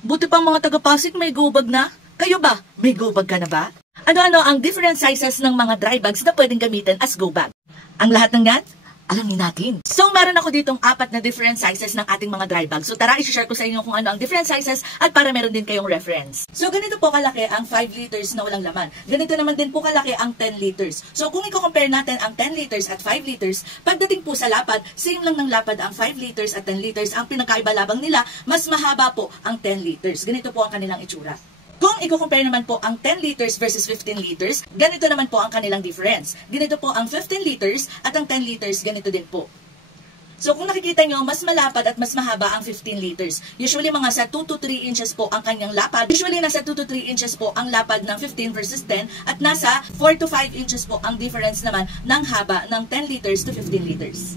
Buti pang mga taga-Pasig may go bag na. Kayo ba? May go bag ka na ba? Ano-ano ang different sizes ng mga dry bags na pwedeng gamitin as go bag? Ang lahat ng yan, alamin natin. So, meron ako ditong 4 na different sizes ng ating mga dry bags. So, tara, i-share ko sa inyo kung ano ang different sizes at para meron din kayong reference. So, ganito po kalaki ang 5 liters na walang laman. Ganito naman din po kalaki ang 10 liters. So, kung i-compare natin ang 10 liters at 5 liters, pagdating po sa lapad, same lang ng lapad ang 5 liters at 10 liters. Ang pinagkaiba labang nila, mas mahaba po ang 10 liters. Ganito po ang kanilang itsura. Kung i-compare naman po ang 10 liters versus 15 liters, ganito naman po ang kanilang difference. Ganito po ang 15 liters at ang 10 liters, ganito din po. So kung nakikita nyo, mas malapad at mas mahaba ang 15 liters. Usually mga sa 2 to 3 inches po ang kanyang lapad. Usually nasa 2 to 3 inches po ang lapad ng 15 versus 10 at nasa 4 to 5 inches po ang difference naman ng haba ng 10 liters to 15 liters.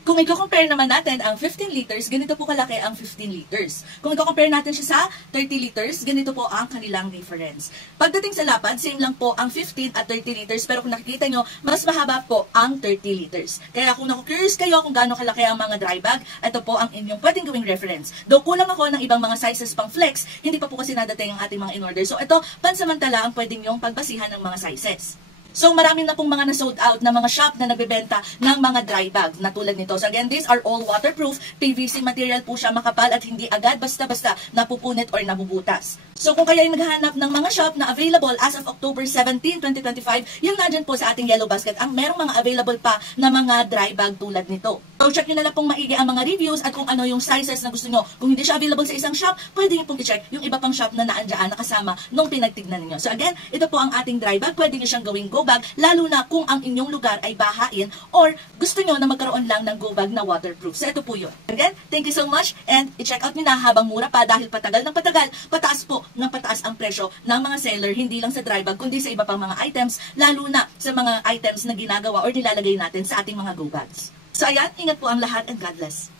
Kung i-compare naman natin ang 15 liters, ganito po kalaki ang 15 liters. Kung i-compare natin siya sa 30 liters, ganito po ang kanilang difference. Pagdating sa lapad, same lang po ang 15 at 30 liters, pero kung nakikita nyo, mas mahaba po ang 30 liters. Kaya kung naku-curious kayo kung gaano kalaki ang mga dry bag, ito po ang inyong pwedeng gawing reference. Though kulang ako ng ibang mga sizes pang flex, hindi pa po kasi nadating ang ating mga in-order. So ito, pansamantala ang pwedeng yung pagbasihan ng mga sizes. So marami na pong mga na-sold out na mga shop na nagbebenta ng mga dry bag na tulad nito. So again, these are all waterproof. PVC material po siya, makapal at hindi agad basta-basta napupunit or nabubutas. So kung kayo ay naghahanap ng mga shop na available as of October 17, 2025, yung nandyan po sa ating yellow basket ang merong mga available pa na mga dry bag tulad nito. So check nyo na lang pong maigi ang mga reviews at kung ano yung sizes na gusto nyo. Kung hindi siya available sa isang shop, pwede nyo pong i-check yung iba pang shop na naandyan nakasama nung pinagtignan ninyo. So again, ito po ang ating dry bag. Pwede nyo siyang gawing go bag, lalo na kung ang inyong lugar ay bahain or gusto nyo na magkaroon lang ng go bag na waterproof. So ito po yun. Again, thank you so much and i-check out nyo na habang mura pa dahil patagal ng patagal, pataas po ng pataas ang presyo ng mga seller, hindi lang sa dry bag kundi sa iba pang mga items, lalo na sa mga items na ginagawa or nilalagay natin sa ating mga go bags. So ayan, ingat po ang lahat and God bless.